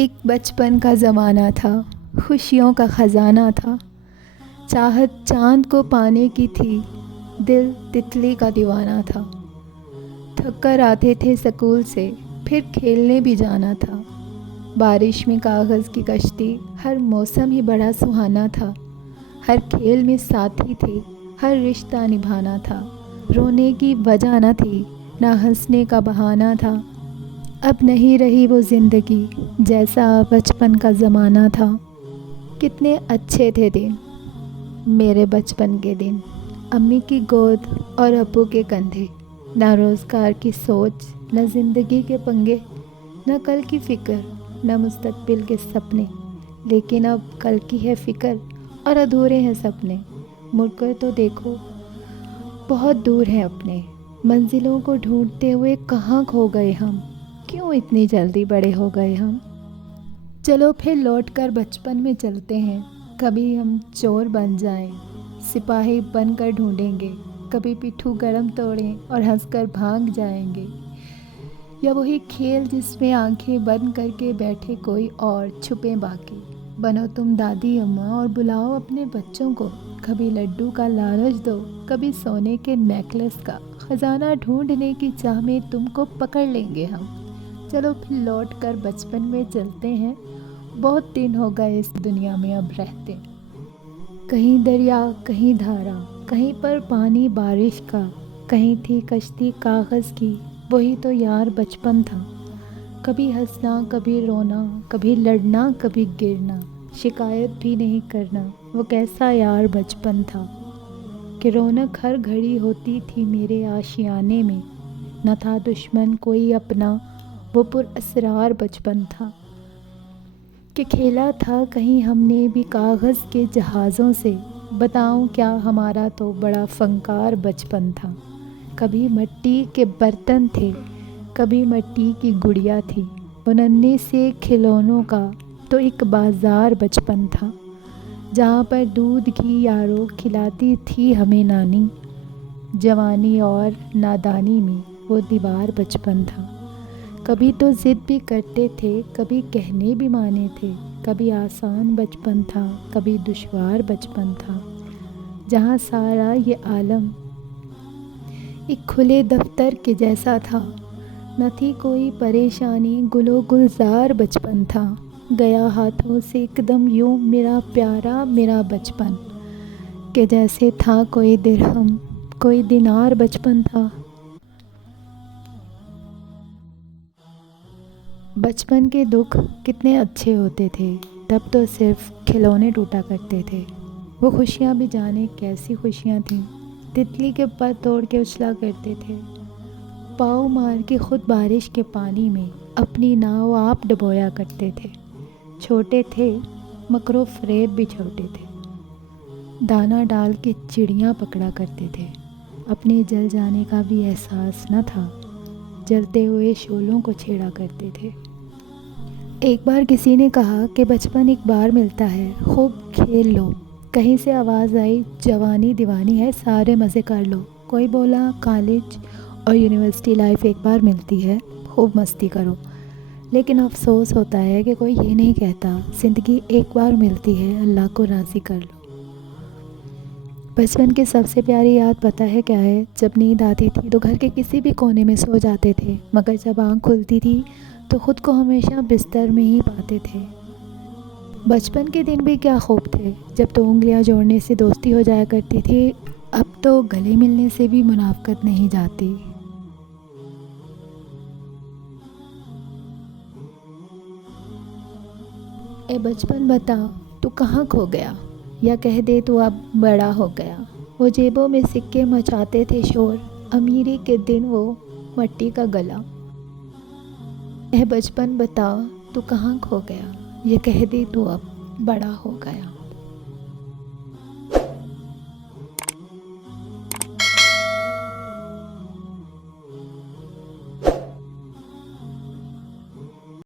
ایک بچپن کا زمانہ تھا، خوشیوں کا خزانہ تھا، چاہت چاند کو پانے کی تھی، دل تتلی کا دیوانہ تھا۔ تھک کر آتے تھے سکول سے، پھر کھیلنے بھی جانا تھا۔ بارش میں کاغذ کی کشتی، ہر موسم ہی بڑا سہانا تھا۔ ہر کھیل میں ساتھی تھے، ہر رشتہ نبھانا تھا۔ رونے کی وجہ نہ تھی، نہ ہنسنے کا بہانہ تھا۔ اب نہیں رہی وہ زندگی جیسا بچپن کا زمانہ تھا۔ کتنے اچھے تھے دن، میرے بچپن کے دن۔ امی کی گود اور ابو کے کندھے، نہ روزگار کی سوچ، نہ زندگی کے پنگے، نہ کل کی فکر، نہ مستقبل کے سپنے۔ لیکن اب کل کی ہے فکر اور ادھورے ہیں سپنے۔ مڑ کر تو دیکھو، بہت دور ہیں اپنے منزلوں کو ڈھونڈتے ہوئے کہاں کھو گئے ہم؟ کیوں اتنی جلدی بڑے ہو گئے ہم؟ چلو پھر لوٹ کر بچپن میں چلتے ہیں۔ کبھی ہم چور بن جائیں، سپاہی بن کر ڈھونڈیں گے۔ کبھی پٹھو گرم توڑیں اور ہنس کر بھاگ جائیں گے۔ یا وہی کھیل جس میں آنکھیں بند کر کے بیٹھے کوئی اور چھپیں باقی۔ بنو تم دادی اماں اور بلاؤ اپنے بچوں کو۔ کبھی لڈو کا لالچ دو، کبھی سونے کے نیکلس کا۔ خزانہ ڈھونڈنے کی چاہ میں تم کو پکڑ لیں گے ہم۔ چلو پھر لوٹ کر بچپن میں چلتے ہیں۔ بہت دن ہو گئے اس دنیا میں اب رہتے۔ کہیں دریا، کہیں دھارا، کہیں پر پانی بارش کا، کہیں تھی کشتی کاغذ کی۔ وہی تو یار بچپن تھا۔ کبھی ہنسنا، کبھی رونا، کبھی لڑنا، کبھی گرنا، شکایت بھی نہیں کرنا۔ وہ کیسا یار بچپن تھا کہ رونق ہر گھڑی ہوتی تھی میرے آشیانے میں۔ نہ تھا دشمن کوئی اپنا، وہ پر اسرار بچپن تھا کہ کھیلا تھا کہیں ہم نے بھی کاغذ کے جہازوں سے۔ بتاؤں کیا، ہمارا تو بڑا فنکار بچپن تھا۔ کبھی مٹی کے برتن تھے، کبھی مٹی کی گڑیا تھی۔ وہ ننھے سے کھلونوں کا تو ایک بازار بچپن تھا، جہاں پر دودھ گھی یارو کھلاتی تھی ہمیں نانی۔ جوانی اور نادانی میں وہ دیوار بچپن تھا۔ کبھی تو ضد بھی کرتے تھے، کبھی کہنے بھی مانے تھے۔ کبھی آسان بچپن تھا، کبھی دشوار بچپن تھا، جہاں سارا یہ عالم ایک کھلے دفتر کے جیسا تھا۔ نہ تھی کوئی پریشانی، گل و گلزار بچپن تھا۔ گیا ہاتھوں سے ایک دم یوں میرا پیارا میرا بچپن، کہ جیسے تھا کوئی درہم کوئی دینار بچپن تھا۔ بچپن کے دکھ کتنے اچھے ہوتے تھے، تب تو صرف کھلونے ٹوٹا کرتے تھے۔ وہ خوشیاں بھی جانے کیسی خوشیاں تھیں۔ تتلی کے پر توڑ کے اچھلا کرتے تھے، پاؤں مار کے خود بارش کے پانی میں اپنی ناؤ آپ ڈبویا کرتے تھے۔ چھوٹے تھے مکر و فریب بھی چھوٹے تھے۔ دانہ ڈال کے چڑیاں پکڑا کرتے تھے۔ اپنے جل جانے کا بھی احساس نہ تھا، جلتے ہوئے شعلوں کو چھیڑا کرتے تھے۔ ایک بار کسی نے کہا کہ بچپن ایک بار ملتا ہے، خوب کھیل لو۔ کہیں سے آواز آئی، جوانی دیوانی ہے، سارے مزے کر لو۔ کوئی بولا، کالج اور یونیورسٹی لائف ایک بار ملتی ہے، خوب مستی کرو۔ لیکن افسوس ہوتا ہے کہ کوئی یہ نہیں کہتا، زندگی ایک بار ملتی ہے، اللہ کو راضی کر لو۔ بچپن کی سب سے پیاری یاد پتہ ہے کیا ہے؟ جب نیند آتی تھی تو گھر کے کسی بھی کونے میں سو جاتے تھے، مگر جب آنکھ کھلتی تھی تو خود کو ہمیشہ بستر میں ہی پاتے تھے۔ بچپن کے دن بھی کیا خوب تھے، جب تو انگلیاں جوڑنے سے دوستی ہو جایا کرتی تھی، اب تو گلے ملنے سے بھی منافقت نہیں جاتی۔ اے بچپن بتا تو کہاں کھو گیا، یا کہہ دے تو اب بڑا ہو گیا۔ وہ جیبوں میں سکے مچاتے تھے شور، امیری کے دن وہ مٹی کا گلا۔ اے بچپن بتا تو کہاں کھو گیا، یہ کہہ دے تو اب بڑا ہو گیا۔